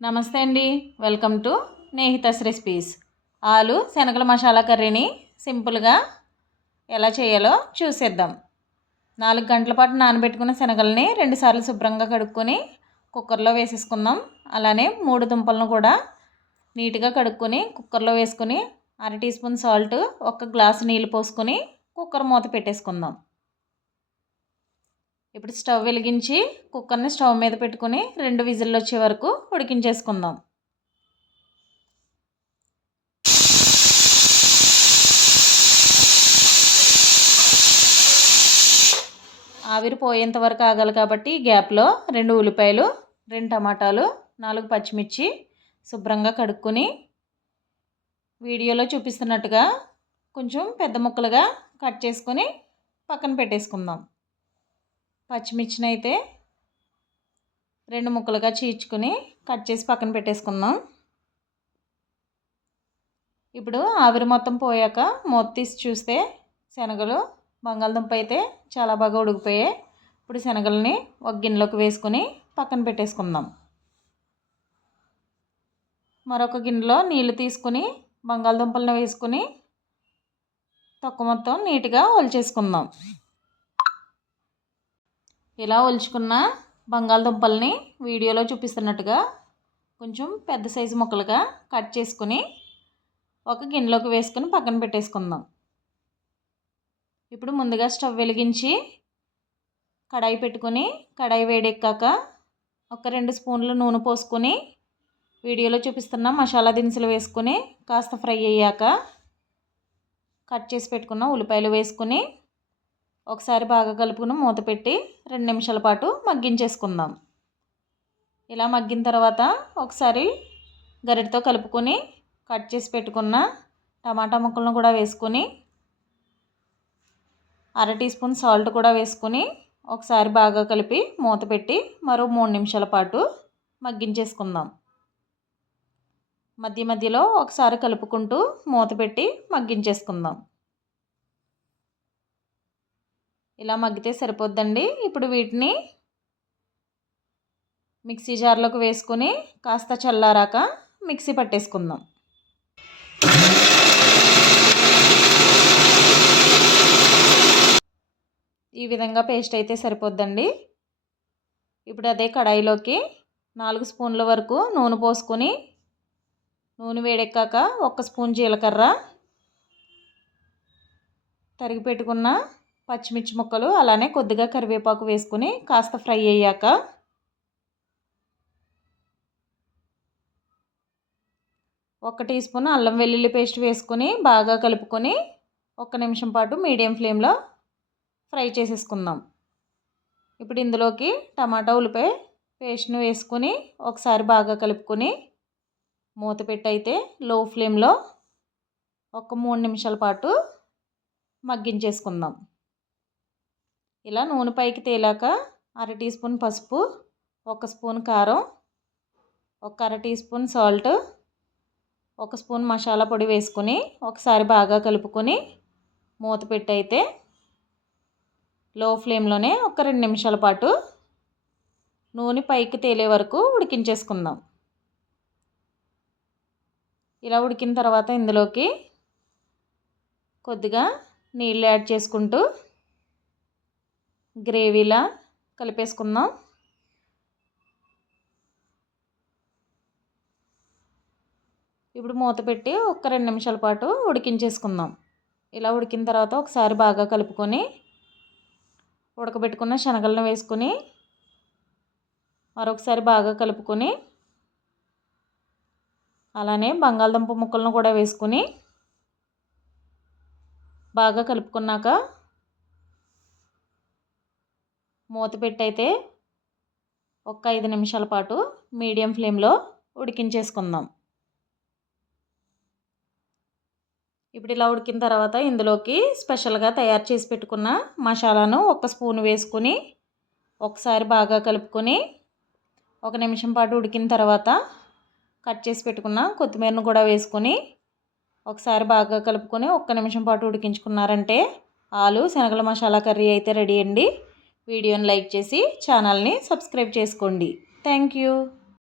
నమస్తే అండి. Welcome to Nehitha's recipes. Aloo శనగల మసాలా కర్రీని సింపుల్గా ఎలా చేయాలో చూసేద్దాం. నాలుగు గంటల పాటు నానబెట్టుకున్న శనగల్ని రెండుసార్లు శుభ్రంగా కడుక్కొని కుక్కర్లో వేసేసుకుందాం. అలానే మూడు దుంపలను కూడా నీట్గా కడుక్కొని కుక్కర్లో వేసుకుని అర టీ స్పూన్ సాల్ట్ ఒక గ్లాసు నీళ్ళు పోసుకొని కుక్కర్ మూత పెట్టేసుకుందాం. ఇప్పుడు స్టవ్ వెలిగించి కుక్కర్ని స్టవ్ మీద పెట్టుకుని రెండు విజిల్లు వచ్చే వరకు ఉడికించేసుకుందాం. ఆవిరి పోయేంత వరకు ఆగాలి కాబట్టి గ్యాప్లో రెండు ఉల్లిపాయలు రెండు టమాటాలు నాలుగు పచ్చిమిర్చి శుభ్రంగా కడుక్కొని వీడియోలో చూపిస్తున్నట్టుగా కొంచెం పెద్ద ముక్కలుగా కట్ చేసుకొని పక్కన పెట్టేసుకుందాం. పచ్చిమిర్చిని అయితే రెండు ముక్కలుగా చీల్చుకుని కట్ చేసి పక్కన పెట్టేసుకుందాం. ఇప్పుడు ఆవిరి మొత్తం పోయాక మూత తీసి చూస్తే శనగలు బంగాళదుంప అయితే చాలా బాగా ఉడికిపోయాయి. ఇప్పుడు శనగల్ని ఒక గిన్నెలోకి వేసుకొని పక్కన పెట్టేసుకుందాం. మరొక గిన్నెలో నీళ్ళు తీసుకుని బంగాళదుంపలను వేసుకుని తక్కువ మొత్తం నీట్గా ఒలిచేసుకుందాం. ఇలా ఒలుచుకున్న బంగాళదుంపల్ని వీడియోలో చూపిస్తున్నట్టుగా కొంచెం పెద్ద సైజు ముక్కలుగా కట్ చేసుకుని ఒక గిన్నెలోకి వేసుకుని పక్కన పెట్టేసుకుందాం. ఇప్పుడు ముందుగా స్టవ్ వెలిగించి కడాయి పెట్టుకొని కడాయి వేడెక్కాక ఒక రెండు స్పూన్లు నూనె పోసుకొని వీడియోలో చూపిస్తున్న మసాలా దినుసులు వేసుకొని కాస్త ఫ్రై అయ్యాక కట్ చేసి పెట్టుకున్న ఉల్లిపాయలు వేసుకుని ఒకసారి బాగా కలుపుకుని మూత పెట్టి రెండు నిమిషాల పాటు మగ్గించేసుకుందాం. ఇలా మగ్గిన తర్వాత ఒకసారి గరిటతో కలుపుకొని కట్ చేసి పెట్టుకున్న టమాటా ముక్కలను కూడా వేసుకొని అర టీ స్పూన్ సాల్ట్ కూడా వేసుకొని ఒకసారి బాగా కలిపి మూత పెట్టి మరో మూడు నిమిషాల పాటు మగ్గించేసుకుందాం. మధ్య మధ్యలో ఒకసారి కలుపుకుంటూ మూత పెట్టి మగ్గించేసుకుందాం. ఇలా మగ్గితే సరిపోద్దండి. ఇప్పుడు వీటిని మిక్సీ జార్లోకి వేసుకొని కాస్త చల్లారాక మిక్సీ పట్టేసుకుందాం. ఈ విధంగా పేస్ట్ అయితే సరిపోద్దండి. ఇప్పుడు అదే కడాయిలోకి నాలుగు స్పూన్ల వరకు నూనె పోసుకొని నూనె వేడెక్కాక ఒక స్పూన్ జీలకర్ర తరిగి పెట్టుకున్న పచ్చిమిర్చి ముక్కలు అలానే కొద్దిగా కరివేపాకు వేసుకుని కాస్త ఫ్రై అయ్యాక ఒక టీ స్పూన్ అల్లం వెల్లుల్లి పేస్ట్ వేసుకొని బాగా కలుపుకొని ఒక నిమిషం పాటు మీడియం ఫ్లేమ్లో ఫ్రై చేసేసుకుందాం. ఇప్పుడు ఇందులోకి టమాటా ఉల్లిపాయ పేస్ట్ను వేసుకొని ఒకసారి బాగా కలుపుకొని మూత పెట్టయితే లో ఫ్లేమ్లో ఒక మూడు నిమిషాల పాటు మగ్గించేసుకుందాం. ఇలా నూనె పైకి తేలాక అర టీ స్పూన్ పసుపు ఒక స్పూన్ కారం ఒక అర టీ స్పూన్ సాల్ట్ ఒక స్పూన్ మసాలా పొడి వేసుకొని ఒకసారి బాగా కలుపుకొని మూత పెట్టయితే లో ఫ్లేమ్లోనే ఒక రెండు నిమిషాల పాటు నూనె పైకి తేలే వరకు ఉడికించేసుకుందాం. ఇలా ఉడికిన తర్వాత ఇందులోకి కొద్దిగా నీళ్ళు యాడ్ చేసుకుంటూ గ్రేవీలా కలిపేసుకుందాం. ఇప్పుడు మూత పెట్టి ఒక రెండు నిమిషాల పాటు ఉడికించేసుకుందాం. ఇలా ఉడికిన తర్వాత ఒకసారి బాగా కలుపుకొని ఉడకబెట్టుకున్న శనగలను వేసుకొని మరొకసారి బాగా కలుపుకొని అలానే బంగాళదుంప ముక్కలను కూడా వేసుకొని బాగా కలుపుకున్నాక మూత పెట్టయితే ఒక ఐదు నిమిషాల పాటు మీడియం ఫ్లేమ్లో ఉడికించేసుకుందాం. ఇప్పుడు ఇలా ఉడికిన తర్వాత ఇందులోకి స్పెషల్గా తయారు చేసి పెట్టుకున్న మసాలాను ఒక స్పూన్ వేసుకొని ఒకసారి బాగా కలుపుకొని ఒక నిమిషం పాటు ఉడికిన తర్వాత కట్ చేసి పెట్టుకున్న కొత్తిమీరను కూడా వేసుకొని ఒకసారి బాగా కలుపుకొని ఒక్క నిమిషం పాటు ఉడికించుకున్నారంటే ఆలు శనగల మసాలా కర్రీ అయితే రెడీ అండి. వీడియోని లైక్ చేసి ఛానల్ని సబ్స్క్రైబ్ చేసుకోండి. Thank you.